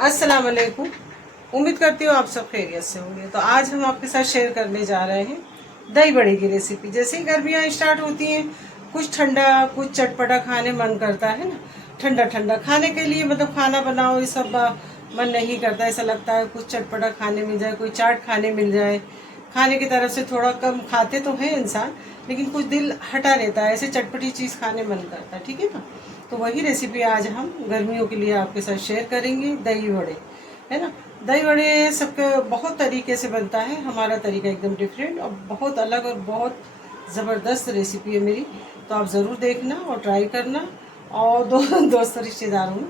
अस्सलाम वालेकुम। उम्मीद करती हूँ आप सब खैरियत से होंगे। तो आज हम आपके साथ शेयर करने जा रहे हैं दही बड़े की रेसिपी। जैसे ही गर्मियाँ स्टार्ट होती हैं, कुछ ठंडा कुछ चटपटा खाने मन करता है ना। ठंडा ठंडा खाने के लिए मतलब खाना बनाओ ये सब मन नहीं करता। ऐसा लगता है कुछ चटपटा खाने मिल जाए, कोई चाट खाने मिल जाए। खाने की तरफ से थोड़ा कम खाते तो है इंसान, लेकिन कुछ दिल हटा रहता है, ऐसे चटपटी चीज़ खाने मन करता है। ठीक है ना। तो वही रेसिपी आज हम गर्मियों के लिए आपके साथ शेयर करेंगे, दही बड़े, है ना। दही बड़े सबके बहुत तरीके से बनता है, हमारा तरीका एकदम डिफरेंट और बहुत अलग और बहुत ज़बरदस्त रेसिपी है मेरी। तो आप ज़रूर देखना और ट्राई करना, और दोस्त रिश्तेदारों में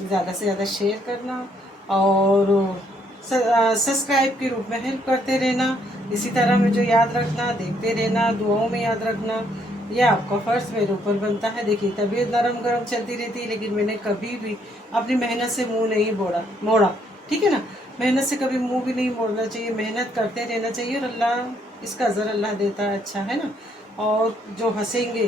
ज़्यादा से ज़्यादा शेयर करना, और सब्सक्राइब के रूप में हेल्प करते रहना। इसी तरह मुझे याद रखना, देखते रहना, दुआओं में याद रखना। यह आपका फ़र्ज मेरे ऊपर बनता है। देखिए तबीयत नरम गरम चलती रहती है, लेकिन मैंने कभी भी अपनी मेहनत से मुंह नहीं मोड़ा। ठीक है ना। मेहनत से कभी मुंह भी नहीं मोड़ना चाहिए, मेहनत करते रहना चाहिए, और अल्लाह इसका अज़र अल्लाह देता है, अच्छा है ना। और जो हंसेंगे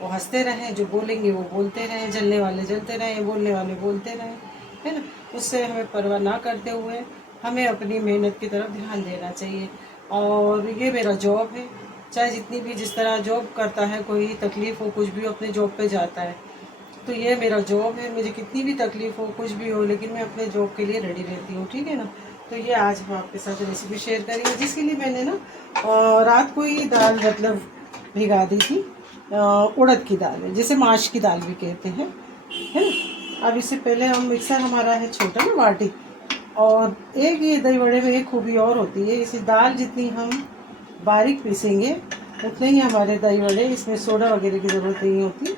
वो हंसते रहें, जो बोलेंगे वो बोलते रहें, जलने वाले जलते रहें, बोलने वाले बोलते रहें, है ना। उससे हमें परवाह ना करते हुए हमें अपनी मेहनत की तरफ ध्यान देना चाहिए। और ये मेरा जॉब है, चाहे जितनी भी जिस तरह जॉब करता है, कोई तकलीफ़ हो कुछ भी अपने जॉब पे जाता है, तो ये मेरा जॉब है। मुझे कितनी भी तकलीफ़ हो कुछ भी हो, लेकिन मैं अपने जॉब के लिए रेडी रहती हूँ। ठीक है ना। तो ये आज हम आपके साथ रेसिपी शेयर करेंगे, जिसके लिए मैंने ना रात को ही दाल मतलब भिगा दी थी। उड़द की दाल है, जिसे माश की दाल भी कहते हैं, है ना। अब इससे पहले हम मिक्सर हमारा है छोटा ना बाटी, और एक ये दही बड़े में एक खूबी और होती है, इसी दाल जितनी हम बारीक पीसेंगे उतने ही हमारे दही बड़े, इसमें सोडा वगैरह की ज़रूरत नहीं होती,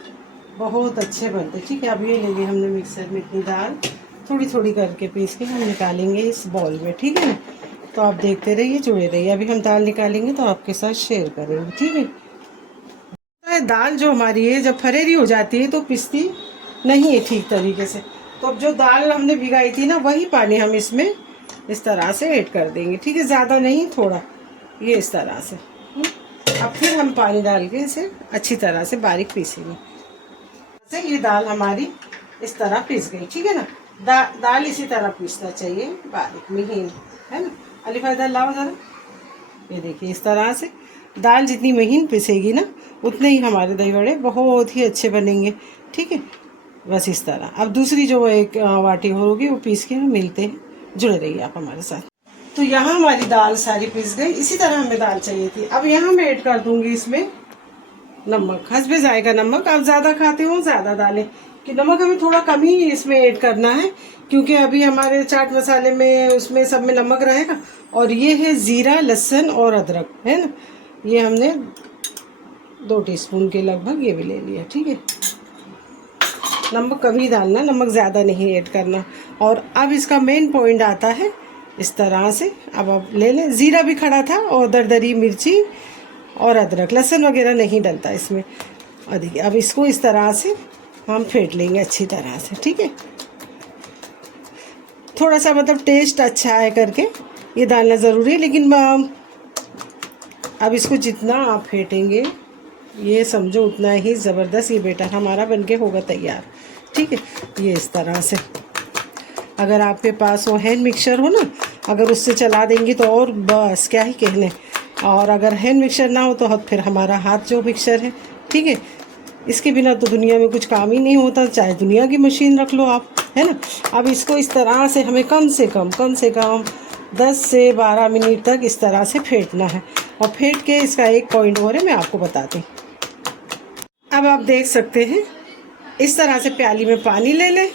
बहुत अच्छे बनते। ठीक है। अब ये लेंगे हमने मिक्सर में इतनी दाल, थोड़ी थोड़ी करके पीस के हम निकालेंगे इस बॉल में। ठीक है ना। तो आप देखते रहिए, जुड़े रहिए। अभी हम दाल निकालेंगे तो आपके साथ शेयर करेंगे। ठीक है। दाल जो हमारी है जब फरेरी हो जाती है तो पिसती नहीं है ठीक तरीके से। तो अब जो दाल हमने भिगाई थी ना, वही पानी हम इसमें इस तरह से ऐड कर देंगे। ठीक है। ज़्यादा नहीं, थोड़ा, ये इस तरह से। अब फिर हम पानी डाल के इसे अच्छी तरह से बारीक पीसेंगे। से ये दाल हमारी इस तरह पीस गई। ठीक है ना। दाल इसी तरह पीसना चाहिए, बारीक महीन, है ना। अलीफा दाल लाओ ज़रा। ये देखिए इस तरह से दाल जितनी महीन पिसेगी ना, उतने ही हमारे दही बड़े बहुत ही अच्छे बनेंगे। ठीक है। बस इस तरह। अब दूसरी जो एक वाटी होगी वो पीस के हम मिलते हैं, जुड़े रहिए आप हमारे साथ। तो यहाँ हमारी दाल सारी पिस गई, इसी तरह हमें दाल चाहिए थी। अब यहाँ मैं ऐड कर दूंगी इसमें नमक, हस्बे जाएगा नमक। आप ज़्यादा खाते हो ज़्यादा डालें, कि नमक हमें थोड़ा कम ही इसमें ऐड करना है, क्योंकि अभी हमारे चाट मसाले में उसमें सब में नमक रहेगा। और ये है ज़ीरा, लहसुन और अदरक, है ना। ये हमने 2 टीस्पून के लगभग ये भी ले लिया। ठीक है। नमक कम ही डालना, नमक ज़्यादा नहीं ऐड करना। और अब इसका मेन पॉइंट आता है इस तरह से। अब आप ले लें, ज़ीरा भी खड़ा था और दरदरी मिर्ची और अदरक, लहसुन वगैरह नहीं डलता इसमें। और देखिए अब इसको इस तरह से हम फेंट लेंगे अच्छी तरह से। ठीक है। थोड़ा सा मतलब टेस्ट अच्छा है करके ये डालना ज़रूरी है, लेकिन अब इसको जितना आप फेंटेंगे ये समझो उतना ही ज़बरदस्त ये बेटर हमारा बनके होगा तैयार। ठीक है। ये इस तरह से, अगर आपके पास वो हैंड मिक्सर हो ना, अगर उससे चला देंगी तो और बस क्या ही कहने। और अगर हैंड मिक्सर ना हो तो फिर हमारा हाथ जो मिक्सर है, ठीक है, इसके बिना तो दुनिया में कुछ काम ही नहीं होता, चाहे दुनिया की मशीन रख लो आप, है ना। अब इसको इस तरह से हमें कम से कम 10 से 12 मिनट तक इस तरह से फेंटना है। और फेंट के इसका एक पॉइंट और है, मैं आपको बताती हूँ। अब आप देख सकते हैं इस तरह से प्याली में पानी ले लें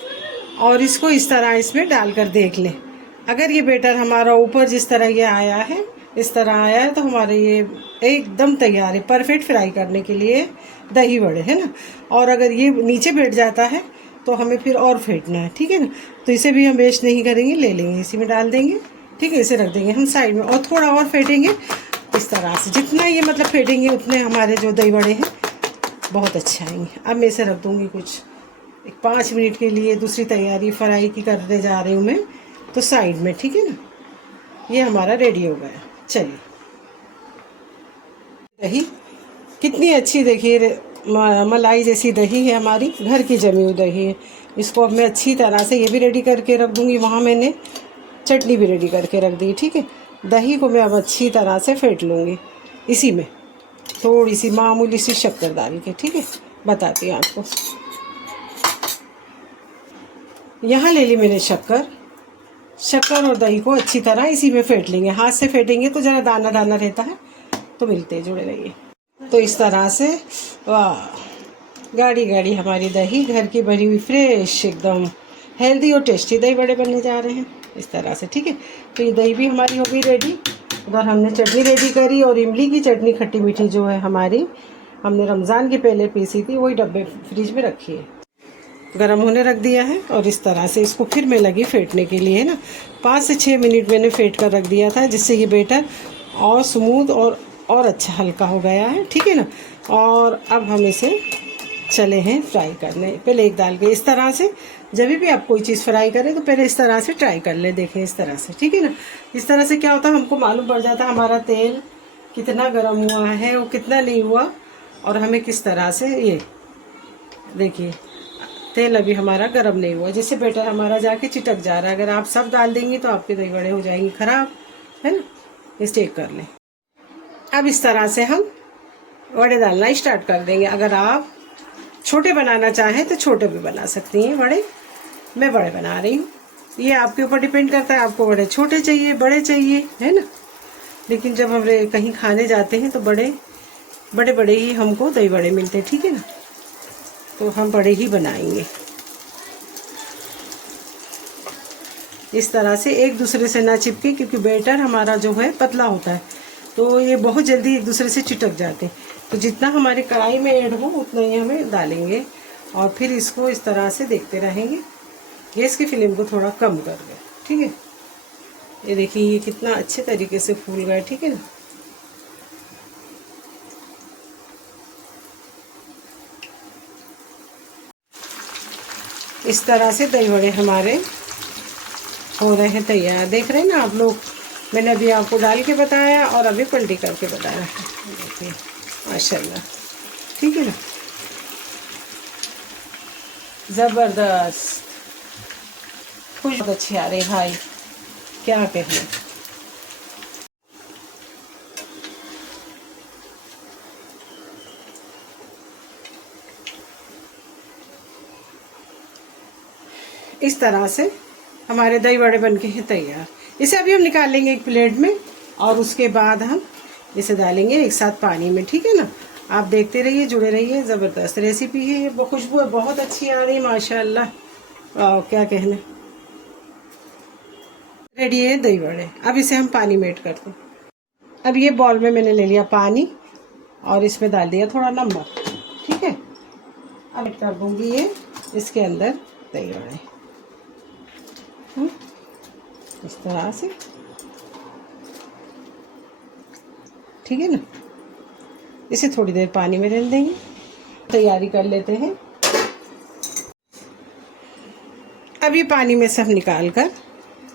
और इसको इस तरह इसमें डालकर देख लें। अगर ये बेटर हमारा ऊपर जिस तरह ये आया है, इस तरह आया है, तो हमारे ये एकदम तैयार है परफेक्ट फ्राई करने के लिए दही बड़े, है ना। और अगर ये नीचे बैठ जाता है तो हमें फिर और फेंटना है। ठीक है ना। तो इसे भी हम वेस्ट नहीं करेंगे, ले लेंगे, इसी में डाल देंगे। ठीक है। इसे रख देंगे हम साइड में, और थोड़ा और फेंटेंगे इस तरह से। जितना ये मतलब फेंटेंगे उतने हमारे जो दही बड़े हैं बहुत अच्छे आएंगे। अब मैं इसे रख दूँगी कुछ 5 मिनट के लिए। दूसरी तैयारी फ्राई की करने जा रही हूँ मैं, तो साइड में। ठीक है ना। ये हमारा रेडी हो गया। चलिए, दही कितनी अच्छी देखिए, मलाई जैसी दही है हमारी, घर की जमी हुई दही है। इसको अब मैं अच्छी तरह से ये भी रेडी करके रख दूँगी। वहाँ मैंने चटनी भी रेडी करके रख दी, ठीक है। दही को मैं अब अच्छी तरह से फेंट लूँगी, इसी में थोड़ी सी मामूली सी शक्कर डाल के, ठीक है। बताती हूँ आपको। यहाँ ले ली मैंने शक्कर और दही को अच्छी तरह इसी में फेंट लेंगे। हाथ से फेंटेंगे तो ज़रा दाना दाना रहता है, तो मिलते जुड़े रहिए। तो इस तरह से वाह, गाढ़ी गाढ़ी हमारी दही, घर की बनी हुई फ्रेश, एकदम हेल्दी और टेस्टी दही बड़े बनने जा रहे हैं इस तरह से, ठीक है। तो ये दही भी हमारी हो गई रेडी। उधर हमने चटनी रेडी करी, और इमली की चटनी खट्टी मीठी जो है हमारी, हमने रमज़ान की पहले पीसी थी, वही डब्बे फ्रिज में रखी है। गरम होने रख दिया है, और इस तरह से इसको फिर मैं लगी फेंटने के लिए ना। 5 से 6 मिनट मैंने फेंट कर रख दिया था, जिससे ये बैटर और स्मूथ और अच्छा हल्का हो गया है, ठीक है ना। और अब हम इसे चले हैं फ्राई करने। पहले एक डाल के इस तरह से, जब भी आप कोई चीज़ फ्राई करें तो पहले इस तरह से ट्राई कर ले, देखें इस तरह से, ठीक है ना। इस तरह से क्या होता है, हमको मालूम पड़ जाता है हमारा तेल कितना गर्म हुआ है और कितना नहीं हुआ, और हमें किस तरह से, ये देखिए तेल अभी हमारा गर्म नहीं हुआ, जिससे बैटर हमारा जाके चिटक जा रहा है। अगर आप सब डाल देंगी तो आपके दही बड़े हो जाएंगे ख़राब, है ना। इस चेक कर लें। अब इस तरह से हम वड़े डालना स्टार्ट कर देंगे। अगर आप छोटे बनाना चाहें तो छोटे भी बना सकती हैं वड़े। मैं बड़े बना रही हूँ, ये आपके ऊपर डिपेंड करता है, आपको वड़े छोटे चाहिए बड़े चाहिए, है ना। लेकिन जब हम कहीं खाने जाते हैं तो बड़े बड़े ही हमको दही बड़े मिलते हैं, ठीक है ना। तो हम बड़े ही बनाएंगे। इस तरह से एक दूसरे से ना चिपके, क्योंकि बैटर हमारा जो है पतला होता है, तो ये बहुत जल्दी एक दूसरे से चिटक जाते हैं। तो जितना हमारी कढ़ाई में ऐड हो उतना ही हमें डालेंगे, और फिर इसको इस तरह से देखते रहेंगे। गैस की फ्लेम को थोड़ा कम कर दें, ठीक है। ये देखिए ये कितना अच्छे तरीके से फूल गए, ठीक है ना। इस तरह से दही बड़े हमारे हो रहे हैं तैयार। देख रहे हैं ना आप लोग, मैंने अभी आपको डाल के बताया और अभी पलटी करके बताया है। देखिए माशाल्लाह, ठीक है ना, ज़बरदस्त खुशबू अच्छी आ रही भाई, क्या कहना। इस तरह से हमारे दही बड़े बनके हैं तैयार। इसे अभी हम निकाल लेंगे एक प्लेट में, और उसके बाद हम इसे डालेंगे एक साथ पानी में, ठीक है ना। आप देखते रहिए, जुड़े रहिए, ज़बरदस्त रेसिपी है। ये खुशबू बहुत अच्छी आ रही है माशाल्लाह, क्या कहने। रेडी है दही बड़े। अब इसे हम पानी में ऐड कर दो। अब ये बॉल में मैंने ले लिया पानी, और इसमें डाल दिया थोड़ा नमक, ठीक है। अब ऐड कर दूँगी ये इसके अंदर दही बड़े, इस तरह से, ठीक है ना। इसे थोड़ी देर पानी में डाल देंगे। तैयारी कर लेते हैं। अब ये पानी में से हम निकाल कर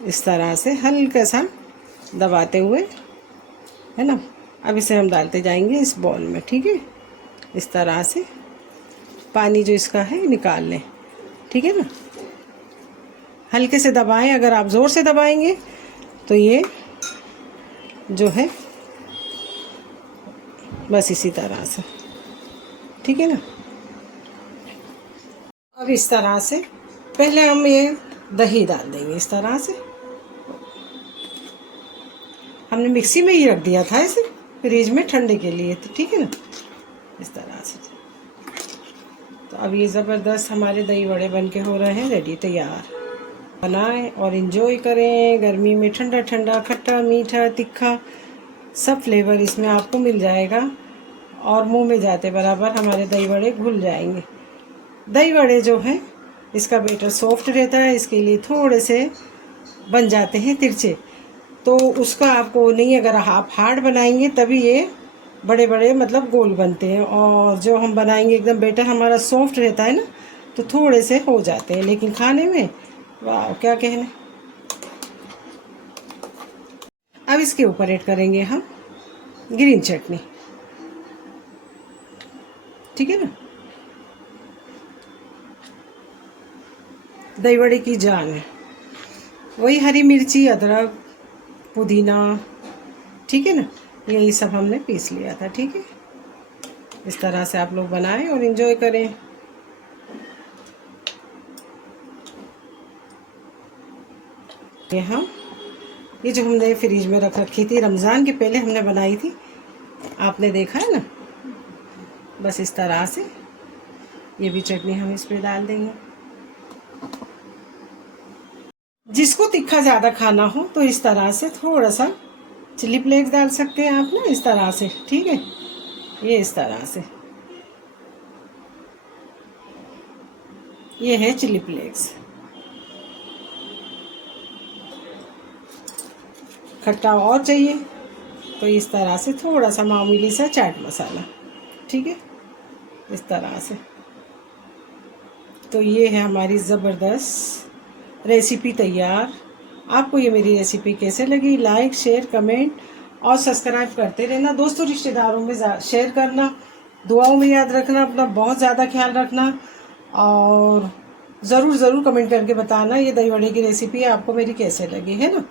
इस तरह से हल्का सा दबाते हुए, है ना, अब इसे हम डालते जाएंगे इस बॉल में, ठीक है। इस तरह से पानी जो इसका है निकाल लें, ठीक है ना। हल्के से दबाएं, अगर आप ज़ोर से दबाएंगे तो ये जो है बस इसी तरह से, ठीक है ना। अब इस तरह से पहले हम ये दही डाल देंगे इस तरह से। हमने मिक्सी में ही रख दिया था इसे फ्रिज में ठंडे के लिए, तो ठीक है ना, इस तरह से। तो अब ये ज़बरदस्त हमारे दही बड़े बन के हो रहे हैं रेडी, तैयार। बनाएं और इन्जॉय करें। गर्मी में ठंडा ठंडा, खट्टा मीठा तीखा सब फ्लेवर इसमें आपको मिल जाएगा, और मुंह में जाते बराबर हमारे दही बड़े घुल जाएंगे। दही बड़े जो हैं इसका बैटर सॉफ्ट रहता है, इसके लिए थोड़े से बन जाते हैं तिरछे, तो उसका आपको नहीं, अगर आप हार्ड बनाएंगे तभी ये बड़े बड़े मतलब गोल बनते हैं। और जो हम बनाएंगे एकदम बैटर हमारा सॉफ्ट रहता है ना, तो थोड़े से हो जाते हैं, लेकिन खाने में वाह क्या कहने। अब इसके ऊपर ऐड करेंगे हम ग्रीन चटनी, ठीक है ना। दही बड़े की जान है। वही हरी मिर्ची, अदरक, पुदीना, ठीक है ना, यही सब हमने पीस लिया था। ठीक है, इस तरह से आप लोग बनाएं और एंजॉय करें। ये जो हमने फ्रिज में रख रखी थी, रमज़ान के पहले हमने बनाई थी, आपने देखा है ना। बस इस तरह से ये भी चटनी हम इस पे डाल देंगे। जिसको तीखा ज़्यादा खाना हो तो इस तरह से थोड़ा सा चिली फ्लेक्स डाल सकते हैं आप ना, इस तरह से। ठीक है, ये इस तरह से, ये है चिली फ्लेक्स। खट्टा और चाहिए तो इस तरह से थोड़ा सा मामूली सा चाट मसाला। ठीक है, इस तरह से। तो ये है हमारी ज़बरदस्त रेसिपी तैयार। आपको ये मेरी रेसिपी कैसे लगी? लाइक, शेयर, कमेंट और सब्सक्राइब करते रहना। दोस्तों रिश्तेदारों में शेयर करना। दुआओं में याद रखना, अपना बहुत ज़्यादा ख्याल रखना। और ज़रूर कमेंट करके बताना ये दही बड़े की रेसिपी आपको मेरी कैसे लगी, है ना।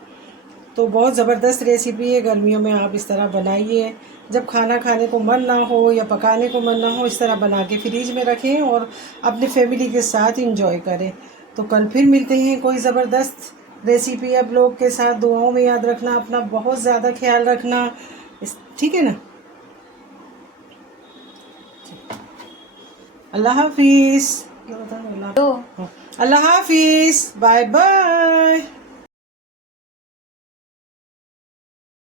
तो बहुत ज़बरदस्त रेसिपी है। गर्मियों में आप इस तरह बनाइए। जब खाना खाने को मन ना हो या पकाने को मन ना हो, इस तरह बना के फ्रीज में रखें और अपने फैमिली के साथ इंजॉय करें। तो कल फिर मिलते हैं कोई ज़बरदस्त रेसिपी आप लोग के साथ। दुआओं में याद रखना, अपना बहुत ज़्यादा ख्याल रखना। ठीक है ना। अल्लाह हाफिज़। अल्लाह हाफिज़, बाय बाय।